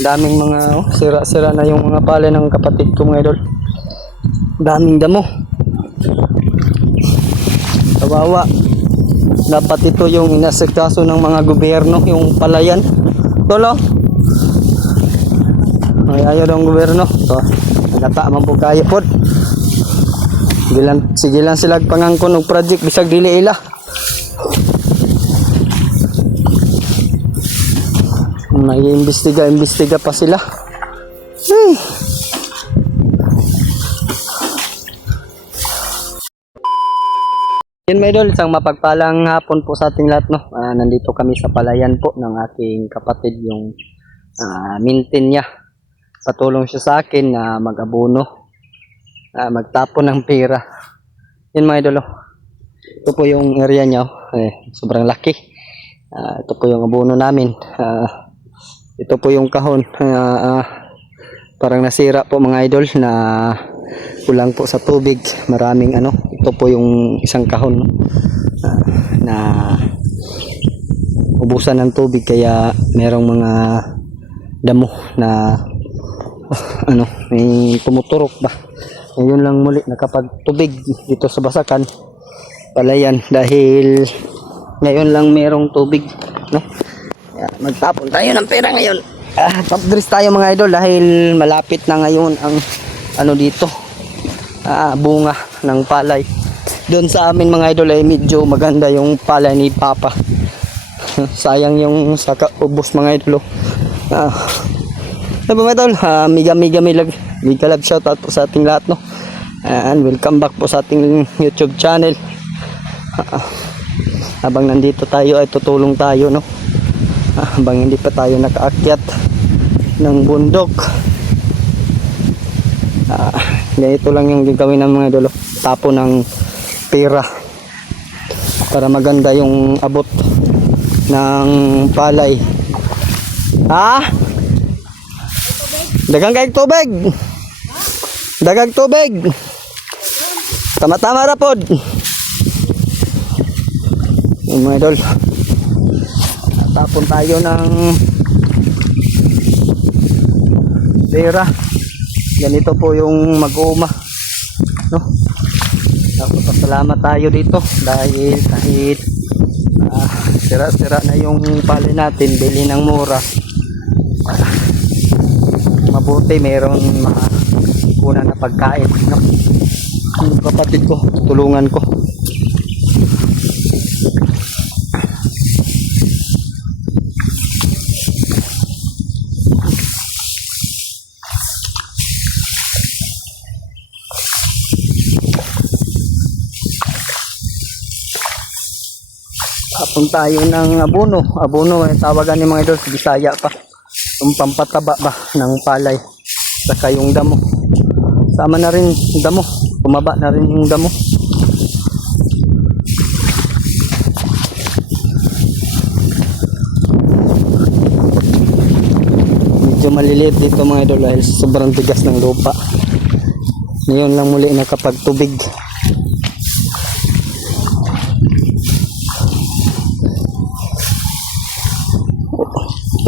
Daming mga sira-sira na yung mga palay ng kapatid ko mga idol. Daming damo. Kawawa. Dapat ito yung inasikaso ng mga gobyerno, yung palayan. Tolo. Ay ayaw ng gobyerno. So, nagata man po kaya pod. Sige lang sila pangangkon og project bisag dili ila. Nag-iimbestiga pa sila. Yun mga idol, isang mapagpalang hapon po sa ating lahat, no. Nandito kami sa palayan po ng aking kapatid, yung mintin niya. Patulong siya sa akin na mag-abono, magtapon ng pera. Yun mga idol, ito po yung area niya, sobrang laki. Ito po yung abono namin. Ito po yung kahon, parang nasira po mga idol, na kulang po sa tubig. Maraming ito po yung isang kahon, na ubusan ng tubig, kaya merong mga damo na may tumuturok ba. Ngayon lang muli nakapagtubig dito sa Basakan palayan, dahil ngayon lang merong tubig, no? Magtapon tayo ng pera ngayon. Top dress tayo mga idol, dahil malapit na ngayon ang dito, bunga ng palay. Doon sa amin mga idol ay medyo maganda yung palay ni Papa. Sayang yung saka ubos mga idol. Ano mga idol, mega love shout out po sa ating lahat, no? And welcome back po sa ating YouTube channel. Habang nandito tayo ay tutulong tayo, no? Habang hindi pa tayo nakaakyat ng bundok, ganito lang yung gagawin ng mga idol, tapo ng pera para maganda yung abot ng palay. Dagang kayong tubig, dagang tubig, tama-tama rapod yung mga idol. Tapon tayo ng pera. Ganito po yung mag-uuma, no? Salamat tayo dito, dahil kahit sira-sira na yung palay natin, bili ng mura, mabuti mayroong makakunan na pagkain, no? Yung kapatid ko, tulungan ko. Tapon tayo ng abono tawagan ni mga idol sa Bisaya pa, yung pampataba ba ng palay, saka yung damo, sama na rin yung damo, bumaba na rin yung damo. Medyo maliliit dito mga idol, dahil sobrang tigas ng lupa. Ngayon lang muli nakapagtubig.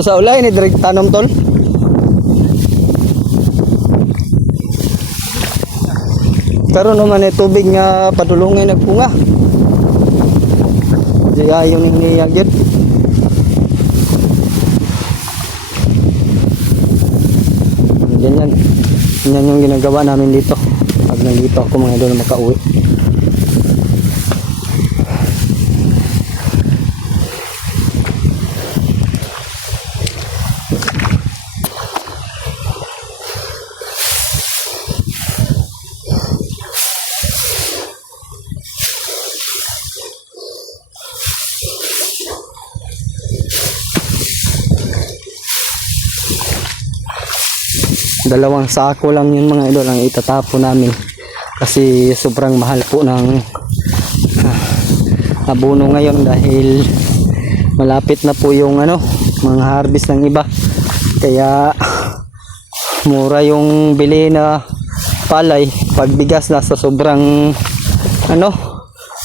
Sa ulay ni direct tanom tol. Karon naman ay tubig nga padulungin nagpunga. Di ayon ni yagid. Ganyan. Yan yung ginagawa namin dito. Pag nandito ako mga idol makauwi. Dalawang sako lang yun mga idol ang itatapo namin, kasi sobrang mahal po ng abono ngayon, dahil malapit na po yung mga harvest ng iba, kaya mura yung bili na palay. Pag bigas nasa sobrang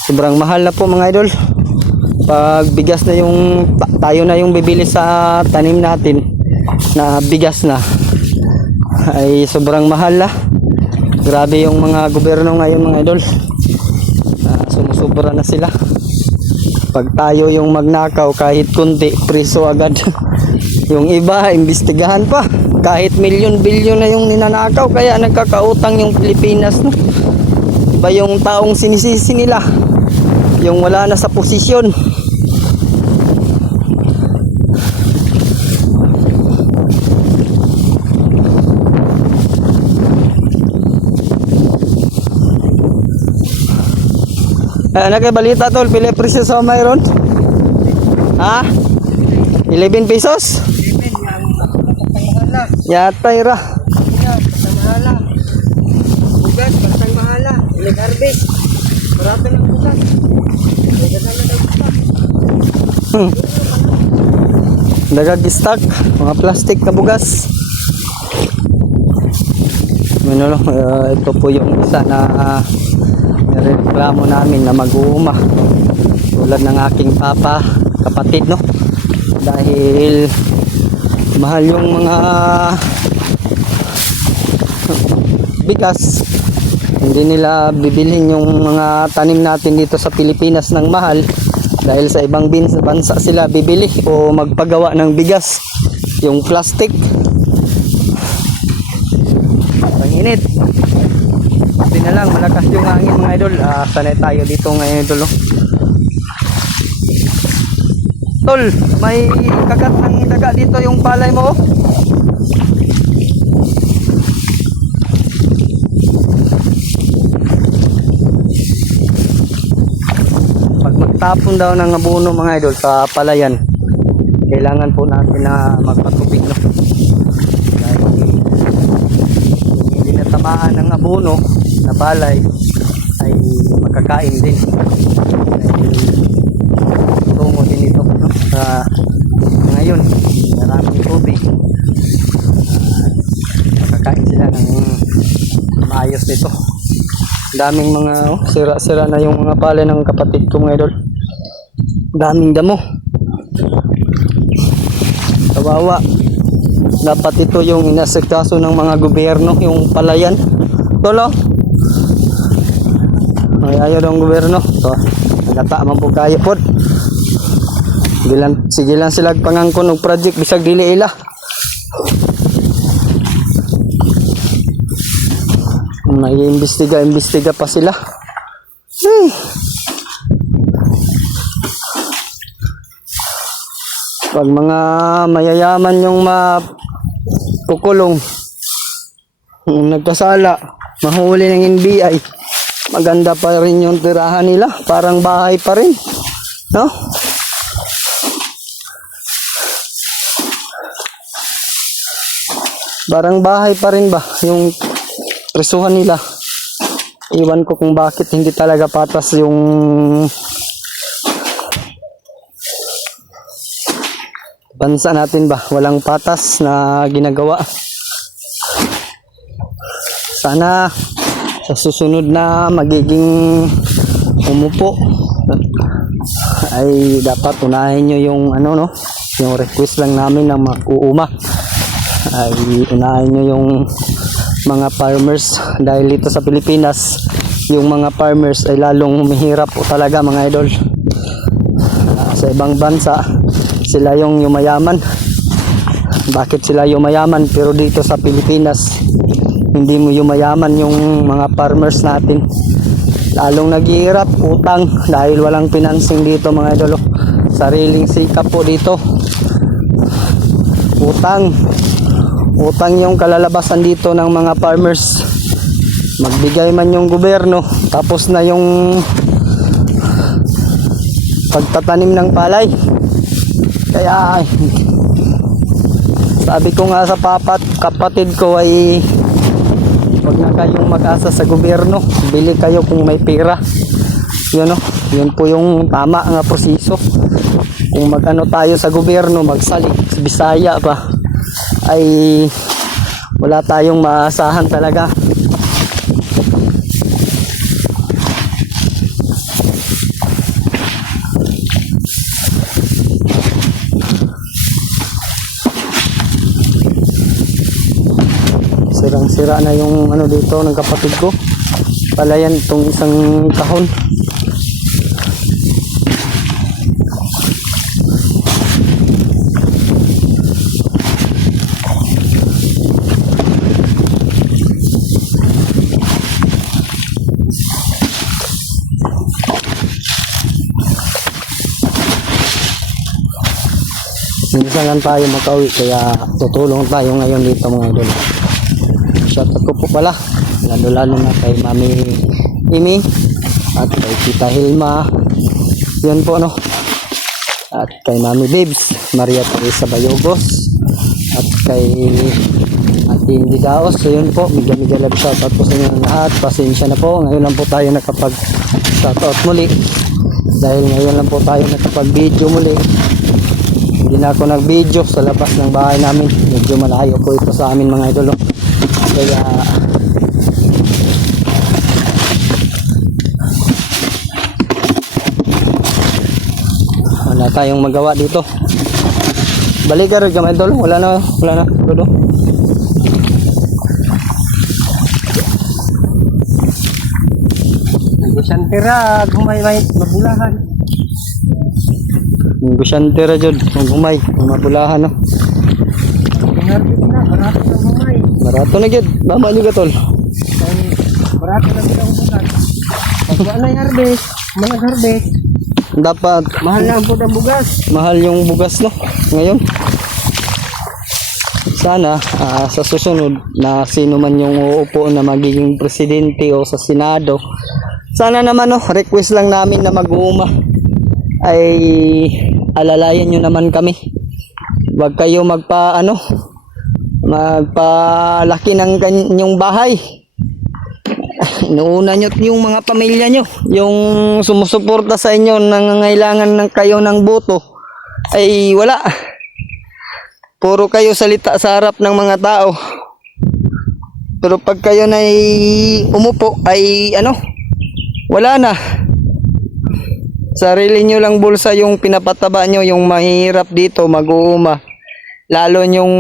sobrang mahal na po mga idol. Pag bigas na yung tayo na yung bibili sa tanim natin, na bigas na ay sobrang mahal na. Grabe yung mga gobyerno ngayon mga idol. Sumusubra na sila. Pag tayo yung magnakaw kahit kunti, preso agad. Yung iba, imbestigahan pa. Kahit milyon-bilyon na yung ninanakaw, kaya nagkakautang yung Pilipinas. No? Iba yung taong sinisisi nila. Yung wala na sa posisyon. Balita tol, pila presyo sa mayroon? Ha? 11 pesos? 11 yata ira. Bastang mahala. Bugas, bastang mahala. Ilig harvest. Barato ng bugas. Dagag stock, mga plastic na bugas. Ito po yung isa na reklamo namin na mag-uuma tulad ng aking kapatid no, dahil mahal yung mga bigas, hindi nila bibilhin yung mga tanim natin dito sa Pilipinas ng mahal dahil sa ibang bansa sila bibili o magpagawa ng bigas, yung plastic. Ang init. Buti na lang, malakas yung hangin mga idol. Sanay tayo dito ngayon idol. Tol, may kagat ng daga dito yung palay mo. Pag magtapon daw ng abono mga idol sa palayan, kailangan po natin na magpatubig no? Dahil hindi natamaan ng abono na palay ay makakain din dahil tungo din ito no? Sa ngayon maraming tubig, makakain sila ng maayos nito. Daming mga sira-sira na yung mga palay ng kapatid ko mga idol, daming damo, kawawa. Dapat ito yung inaasikaso ng mga gobyerno, yung palayan tolo. Ay ayaw ng gobyerno to, nagata man po kayo po. Sige lang sila pangangkon og project bisag dili ila. Nag-iimbestiga pa sila. Pag mga mayayaman yung makukulong, nagkasala, mahuli ng NBI, maganda pa rin yung tirahan nila, parang bahay pa rin, no? Parang bahay pa rin ba yung presuhan nila. Iwan ko kung bakit hindi talaga patas yung bansa natin ba, walang patas na ginagawa. Sana sa susunod na magiging umupo ay dapat unahin nyo yung ano no, yung request lang namin na mag-uuma, ay unahin nyo yung mga farmers dahil dito sa Pilipinas yung mga farmers ay lalong humihirap po talaga mga idol. Sa ibang bansa sila yung yumayaman. Bakit sila yumayaman pero dito sa Pilipinas hindi mo yumayaman yung mga farmers natin, lalong naghihirap, utang dahil walang financing dito mga idol. Sariling sikap po dito, utang yung kalalabasan dito ng mga farmers. Magbigay man yung gobyerno, tapos na yung pagtatanim ng palay. Kaya sabi ko nga sa kapatid ko ay wag na kayong mag-asa sa gobyerno, bili kayo kung may pera. Yun, no? Yun po yung tama nga proseso. Kung mag-ano tayo sa gobyerno, magsalik sa Bisaya pa, ay wala tayong maasahan talaga. nasira na yung ano dito ng kapatid ko. Palayan itong isang kahon. Minsan lang tayo makauwi kaya tutulong tayo ngayon dito mga idol. Shoutout ko po pala lalo na kay Mami Imi at kay Tita Hilma, yun po no, at kay Mami Babes Maria Teresa Bayogos at kay Ate Indy Daos. So yun po, mega love shoutout po sa inyo lahat. Pasensya na po, ngayon lang po tayo nakapag shoutout muli dahil ngayon lang po tayo nakapag video muli. Hindi na ako nag-video sa labas ng bahay namin. Medyo malayo po ito sa amin mga idol. Kaya wala tayong magawa dito. Balik ka rin mga idol. Wala na. Dodo. Santira, gumay mabulahan. Gusyante ra jud kung gumay, mabulahan no. Harvest na, barato na gumay. Barato na gid, mama ni gatol. Barato na gid ang bugas. Pag wala na harvest, mga harvest. Dapat Mahal na po ang bugas. mahal yung bugas no ngayon. Sana sa susunod na sino man yung uupo na magiging presidente o sa Senado, sana naman no, request lang namin na mag-uuma ay alalayan nyo naman kami. Huwag kayo magpalaki ng kanyang bahay. Inuuna nyo yung mga pamilya nyo, yung sumusuporta sa inyo, nangangailangan ng kayo ng boto, ay wala. Puro kayo salita sa harap ng mga tao. Pero pag kayo na umupo, ay wala na. Sarili nyo lang bulsa yung pinapataba nyo, yung mahirap dito, mag-uuma. Lalo yung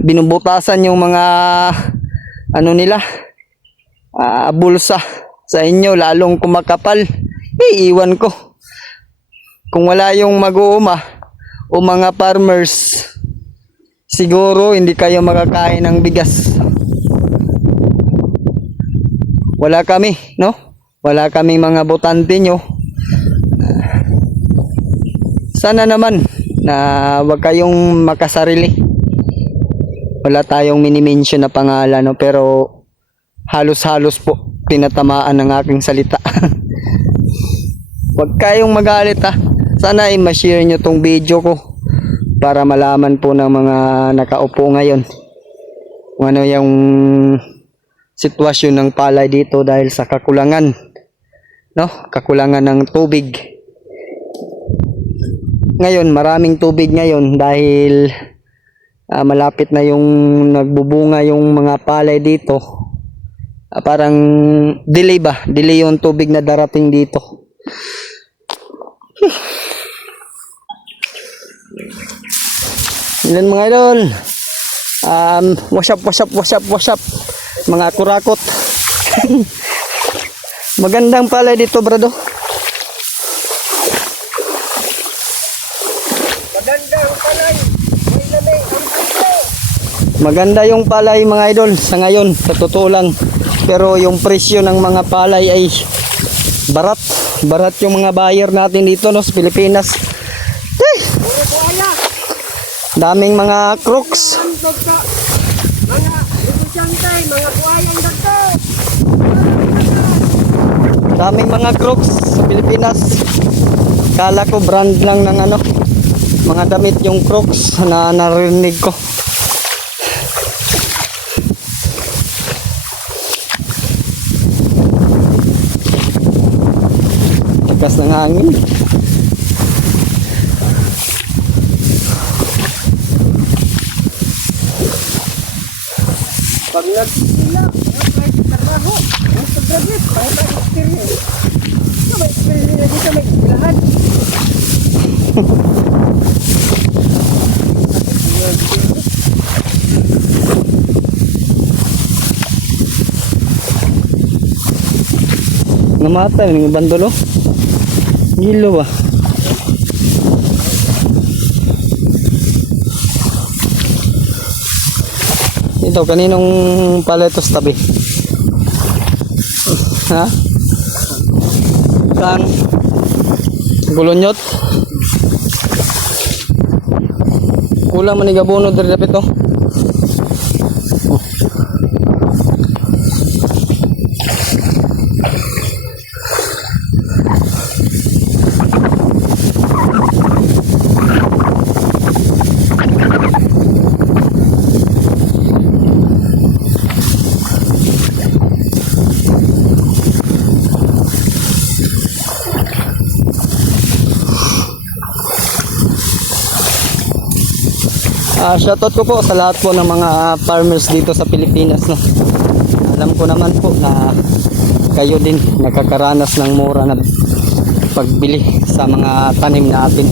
binubutasan yung mga bulsa sa inyo, lalong kumakapal. Iiwan ko. Kung wala yung mag-uuma o mga farmers, siguro hindi kayo makakain ng bigas. Wala kami, no? Wala kaming mga botante nyo. Sana naman na wag kayong makasarili. Wala tayong mini-mention na pangalan, no? Pero halos-halos po tinatamaan ng aking salita. Wag kayong magalit ha. Sana ay ma-share nyo tong video ko para malaman po ng mga nakaupo ngayon kung ano yung sitwasyon ng palay dito dahil sa kakulangan, no? Kakulangan ng tubig. Ngayon, maraming tubig ngayon dahil malapit na yung nagbubunga yung mga palay dito. Parang delay ba? Delay yung tubig na darating dito. Ilan mga idol? Wash up. Mga kurakot. Magandang palay dito, brado. Magandang palay. May lamay ang puso. Maganda yung palay mga idol sa ngayon, sa totoo lang. Pero yung presyo ng mga palay ay barat. Barat yung mga buyer natin dito, no, sa Pilipinas. Puro buhaya. Daming mga crooks. Ang dagka. Mga negosyante, mga buhayang dagka. Daming mga crooks sa Pilipinas. Kala ko brand lang ng mga damit yung crooks na narinig ko. Lakas ng hangin. Pag nagpila, may trabaho, may pag-graduate, may experience. May experience na dito, may ispilahan. Namatay, may bandolo. Gilo ba? Ito, kaninong paletos tabi? Ha? Saan? Gulonyot? Kulang man igabono diri dapit to. Shoutout ko po sa lahat po ng mga farmers dito sa Pilipinas, no. Alam ko naman po na kayo din nakakaranas ng mura na pagbili sa mga tanim natin.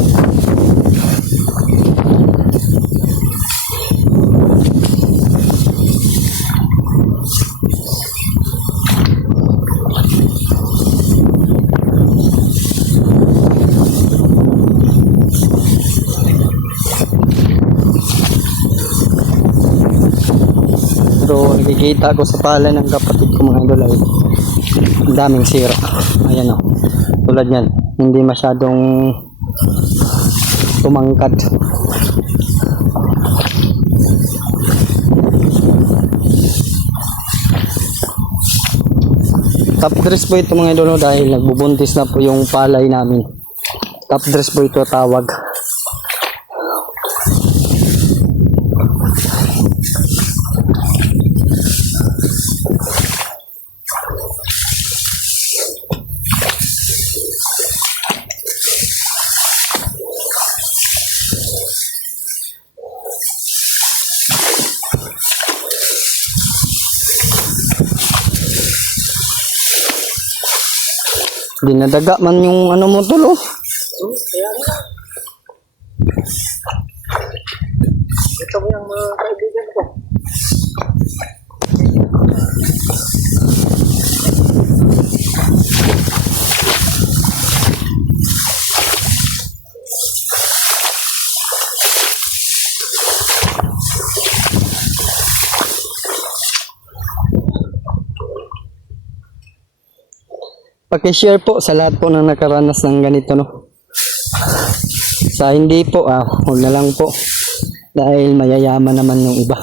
Pero nakikita ko sa pala ng kapatid ko mga idol ay ang daming sira. Ayan o. Tulad yan. Hindi masyadong tumangkad. Top dress po ito mga idol dahil nagbubuntis na po yung palay namin. Top dress po ito tawag. Dinadaga man yung ano mo tulo. Kaya nga. Ito mo yung mga kaibigan ko. Paki-share po sa lahat po na nakaranas ng ganito, no. Sa hindi po, huwag na lang po. Dahil mayayaman naman yung iba.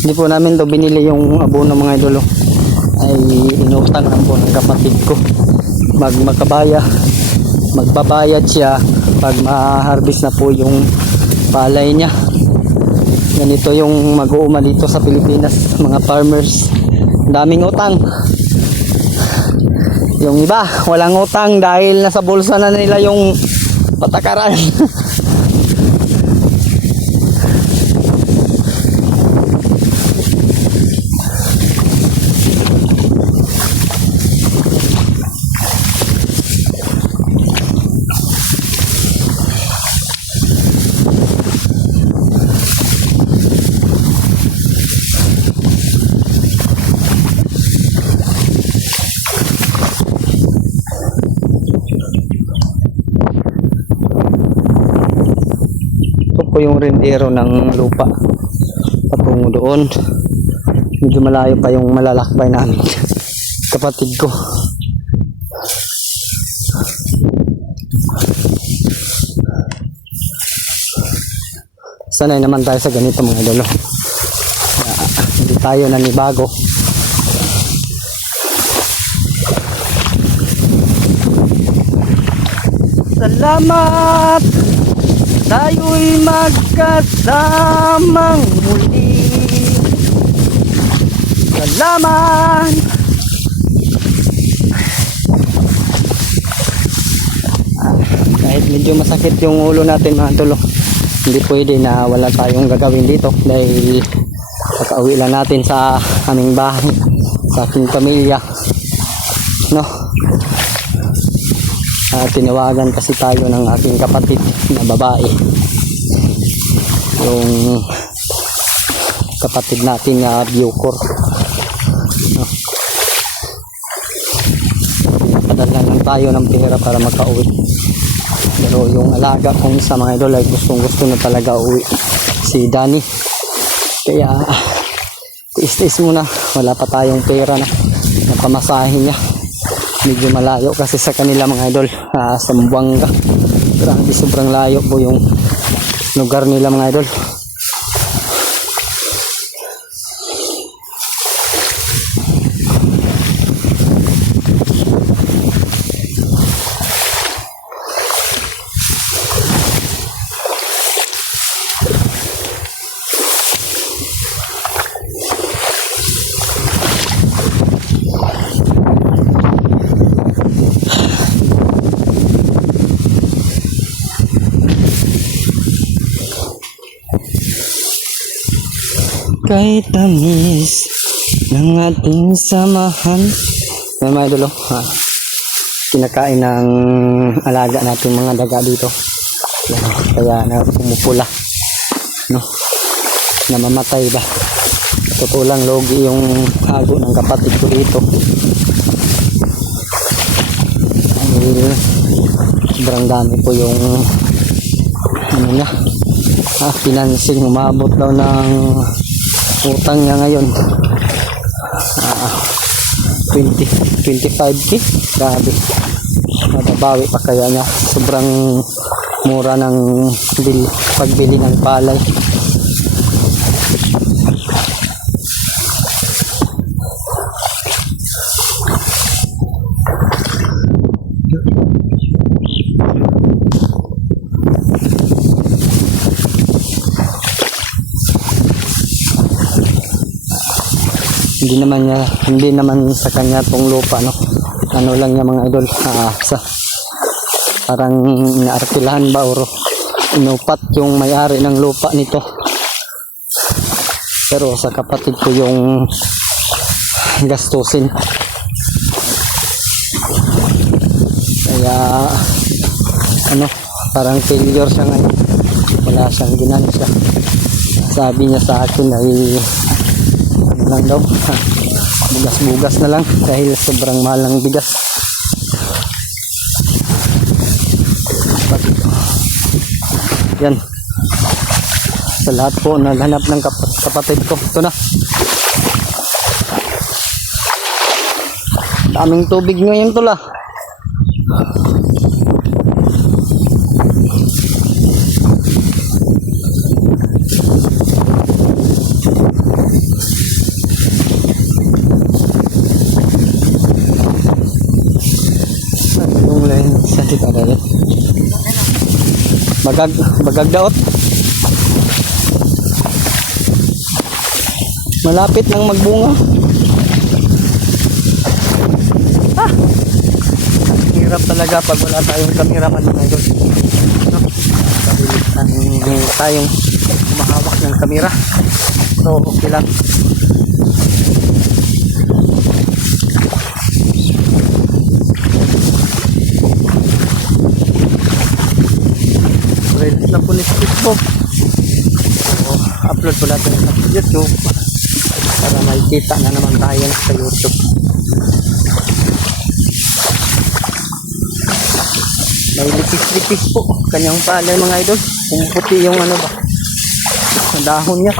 Hindi po namin to binili yung abono mga idolo. Ay inutang lang po ng kapatid ko. Magbabayad siya pag ma-harvest na po yung palay niya. Ganito yung mag-uuma dito sa Pilipinas, mga farmers. Daming utang. Yung iba, walang utang dahil nasa bulsa na nila yung patakaran. Yung rendero ng lupa patungo doon. Medyo malayo pa yung malalakbay namin kapatid ko. Sanay naman tayo sa ganito mga idolo. Hindi tayo nanibago. Salamat! Tayo'y magkasamang muli. Salamat! Kahit medyo masakit yung ulo natin mga tolo, hindi pwede na wala tayong gagawin dito dahil kakauwi lang natin sa aming bahay, sa aking pamilya, no? Tinawagan kasi tayo ng aking kapatid na babae, yung kapatid natin na Bucor, no? Padala lang tayo ng pera para makauwi. Pero yung alaga kong isa mga idol ay gustong gusto na talaga uwi, si Danny. Kaya tiis-tiis muna, wala pa tayong pera na napamasahin niya. Medyo malayo kasi sa kanila mga idol, sa Zamboanga. Grabe, sobrang layo po yung lugar nila mga idol. Kahit tamis ng ating samahan. Yan mga idol, kinakain ng alaga natin mga daga dito. Yan, kaya na pumupula, no? Namamatay ba? Totoo lang, logi yung hago ng kapatid ko dito. Ay, sobrang dami po yung ano niya, financing. Umabot daw ng utang niya ngayon 25k. Grabe, mababawi pa kaya niya. Sobrang mura ng pagbili ng palay. Hindi naman sa kanya tong lupa, no? Ano lang niya mga idol, parang inaarkilahan ba o inupat yung may-ari ng lupa nito. Pero sa kapatid ko yung gastusin. Kaya ano, parang failure siya ngayon. Wala siyang ginansya. Sabi niya sa akin ay ano lang daw, bugas-bugas na lang dahil sobrang mahal ng bigas. Yan, sa lahat po naghanap ng kapatid ko, ito na, daming tubig ngayon tula. Bagag daot. Malapit nang magbunga. Hirap talaga pag wala tayong cameraman mga idol, no? Tayong mahawak ng kamera. So okay lang. Reels na po ni Facebook. So, upload po natin sa YouTube para makikita na naman tayo sa YouTube. May lipis-lipis po kanyang palay mga idol. Pumuputi yung ano ba, ang dahon niya.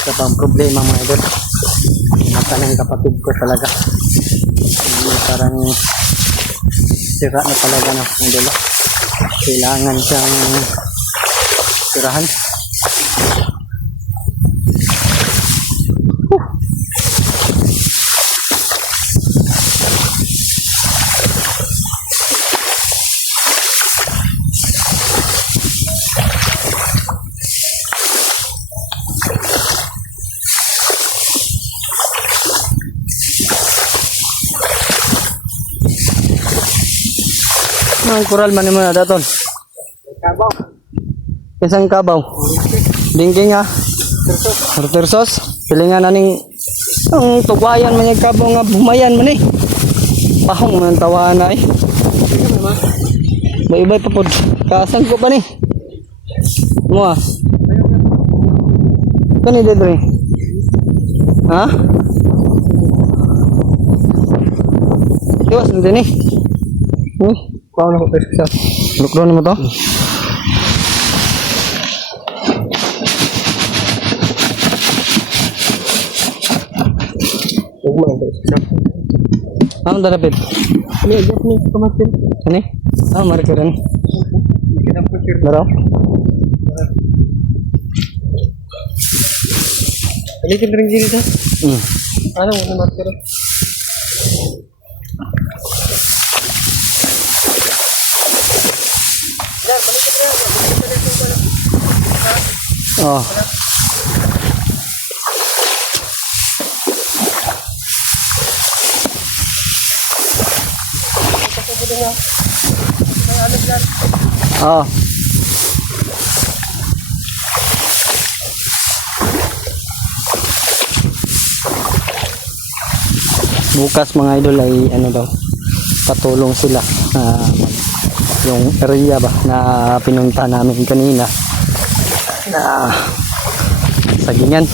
Ito pa ang problema mga idol. Mata ng kapatid ko talaga. Parang sira na talaga na ang dala. Kailangan siyang tirahan. Ang kural man mo na daton. Kabaw. Isang kabaw. Dingking ha. Tersos. Pilingan na ning ang tubayan man yung kabaw nga bumayan man eh. Pahong man tawa na eh. May-ibay pa po. Kasan ko pa ni. Mo ah. Kani dedre. Ha? Iwas na din eh. Paano ko pesa? Lukron mo to? Huwag mo ang pesa. Ano darapit? Ano yung gas ni kamasin? Ani? Ah, markeran. Kita po sir. Daraw? Balikin rin gini sa. Hmm. Ano mo na marker? Oh. Oh. Bukas mga idol ay ano daw, patulong sila yung area ba na pinunta namin kanina na sagingan.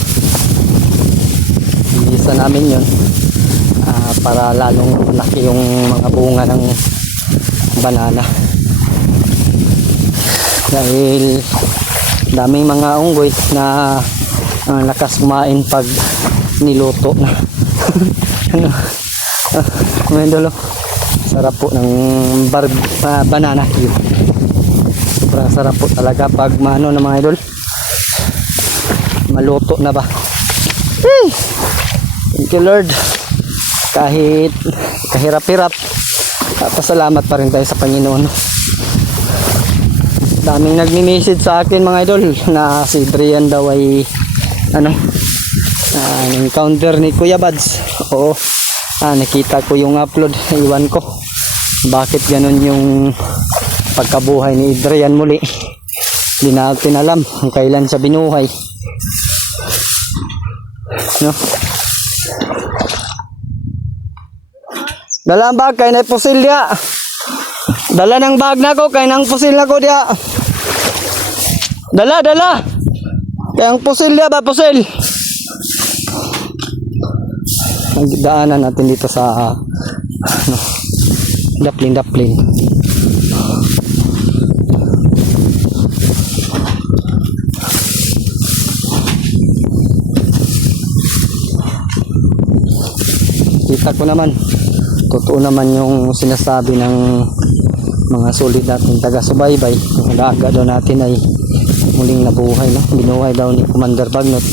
Isa namin yun para lalong laki yung mga bunga ng banana dahil daming mga unggoy na lakas kumain pag niluto na. Ano mga idol, sarap po ng banana cue. Sobrang sarap po talaga pag maano na mga idol, maluto na ba. Thank you Lord, kahit kahirap-hirap pasalamat pa rin tayo sa Panginoon. Daming nagmi-message sa akin mga idol na si Adrian daw ay ano, encounter ni Kuya Bads. Oo, nakita ko yung upload, iwan ko bakit ganun yung pagkabuhay ni Adrian muli. Hindi natin alam kung kailan siya binuhay, no? Dala ang bag kay na pusil dia. Dala ng bag na ko kay nang pusil na ko dia. Dala kay ang pusil dia ba pusil. Ang daanan natin dito sa ano, daplin. Kita ko naman, totoo naman yung sinasabi ng mga solid natin taga-subaybay. Ang alaga daw natin ay muling nabuhay, no? Binuhay daw ni Commander Bagnot.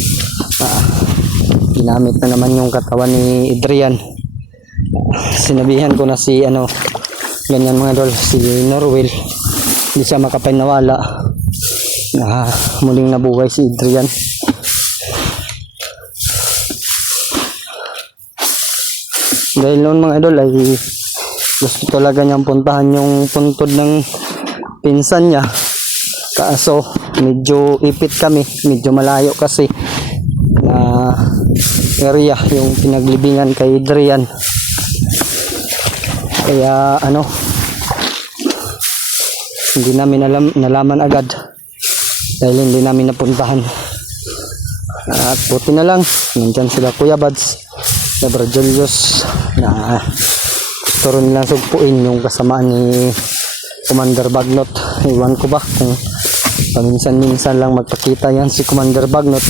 Ginamit na naman yung katawan ni Adrian. Sinabihan ko na si ano, ganyan mga idol, si Norwell, hindi siya makapaniwala na muling nabuhay si Adrian. Dahil noon mga idol ay gusto talaga niyang puntahan yung puntod ng pinsan niya, kaso medyo ipit kami, medyo malayo kasi na area yung pinaglibingan kay Adrian, kaya ano, hindi namin nalaman agad dahil hindi namin napuntahan. At buti na lang nandyan sila Kuya Bads, Brother Julius, na gusto rin nilang sugpuin yung kasamaan ni Commander Bagnot. Iwan ko ba kung paminsan-minsan lang magpakita yan si Commander Bagnot.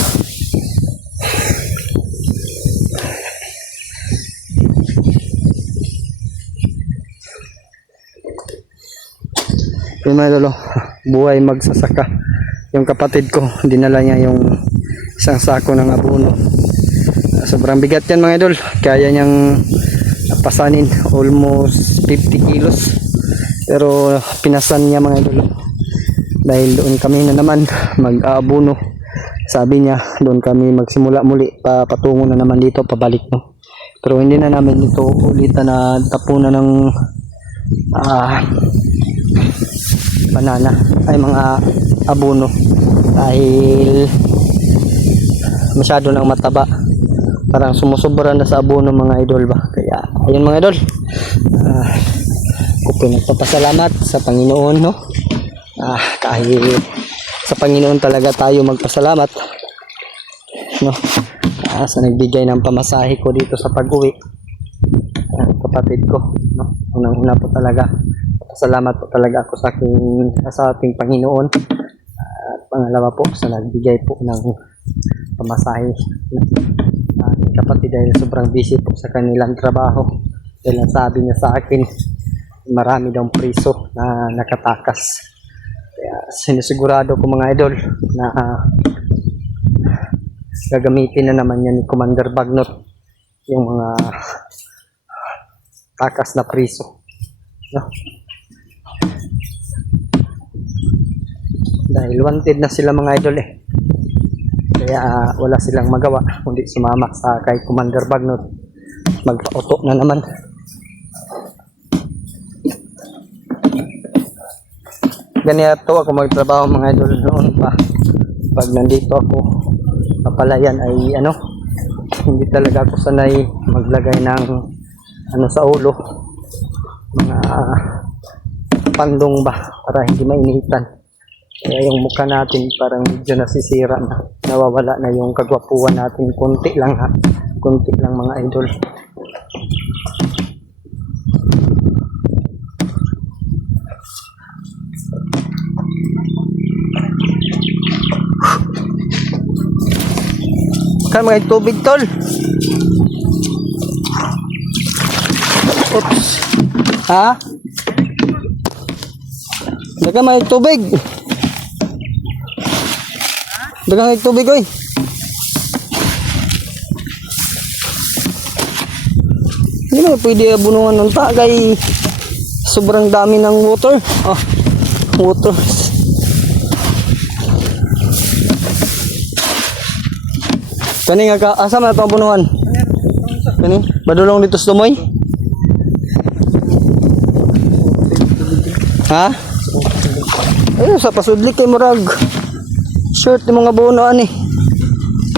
Yung mga idol, buhay magsasaka. Yung kapatid ko, dinala niya yung isang sako ng abono. Sobrang bigat yan mga idol. Kaya niyang pasanin almost 50 kilos. Pero pinasan niya mga idol. Dahil doon kami na naman mag-aabono. Sabi niya, doon kami magsimula muli. Patungo na naman dito, pabalik no. Pero hindi na namin ito ulitan na tapunan ng banana ay mga abono dahil masyado nang mataba, parang sumusobra na sa abono mga idol ba. Kaya ayun mga idol, ako nagpapasalamat sa Panginoon no. Kahit sa Panginoon talaga tayo magpasalamat no, sa nagbigay ng pamasahe ko dito sa pag-uwi. Kapatid ko no, unang-una po talaga salamat po talaga ako sa ating Panginoon. At pangalawa po sa nagbigay po ng pamasahe ating kapatid dahil sobrang busy po sa kanilang trabaho. Dahil ang sabi niya sa akin, marami daw priso na nakatakas. Kaya sinisigurado ko mga idol na gagamitin na naman yan ni Commander Bagnot yung mga takas na priso no? Dahil wanted na sila mga idol kaya wala silang magawa kundi sumama sa kay Commander Bagnot, magpauto na naman. Ganito ako magtrabaho mga idol noon pa. Pag nandito ako sa palayan ay hindi talaga ako sanay maglagay ng sa ulo, mga pandong ba para hindi mainitan. Kaya yung mukha natin parang medyo nasisira na, nawawala na yung kagwapuan natin, konti lang mga idol. Kan mga tubig tol. Oops. Ha? Dagang may tubig. Dagang may tubig oy. Hindi mo pwede abunungan ng tagay. Sobrang dami ng water. Water. Kani nga ka, asa man ito abunuhan? Kani? Badulong dito sa tumoy? Ha? Ayun, sa pasudlik kay Murag. Shirt yung mga bunuan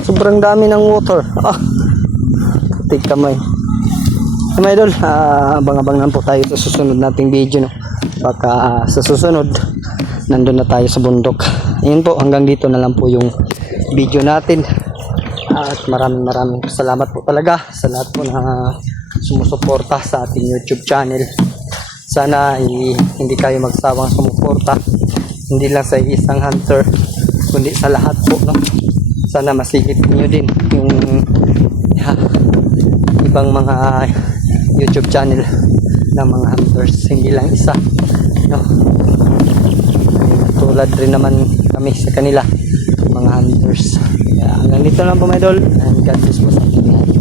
sobrang dami ng water. Putik kamay. Mga idol, abang-abang lang po tayo sa susunod nating video no. Baka sa susunod nandun na tayo sa bundok. Ayun po, hanggang dito na lang po yung video natin. At maraming salamat po talaga sa lahat po na sumusuporta sa ating YouTube channel. Sana hindi kayo magsawang sumuporta, hindi lang sa isang hunter kundi sa lahat po no. Sana masigit niyo din yung ibang mga YouTube channel ng mga hunters, hindi lang isa no. Tulad rin naman kami sa kanila mga hunters. Kaya hanggang dito lang po mga idol, and God bless po sa ating lahat.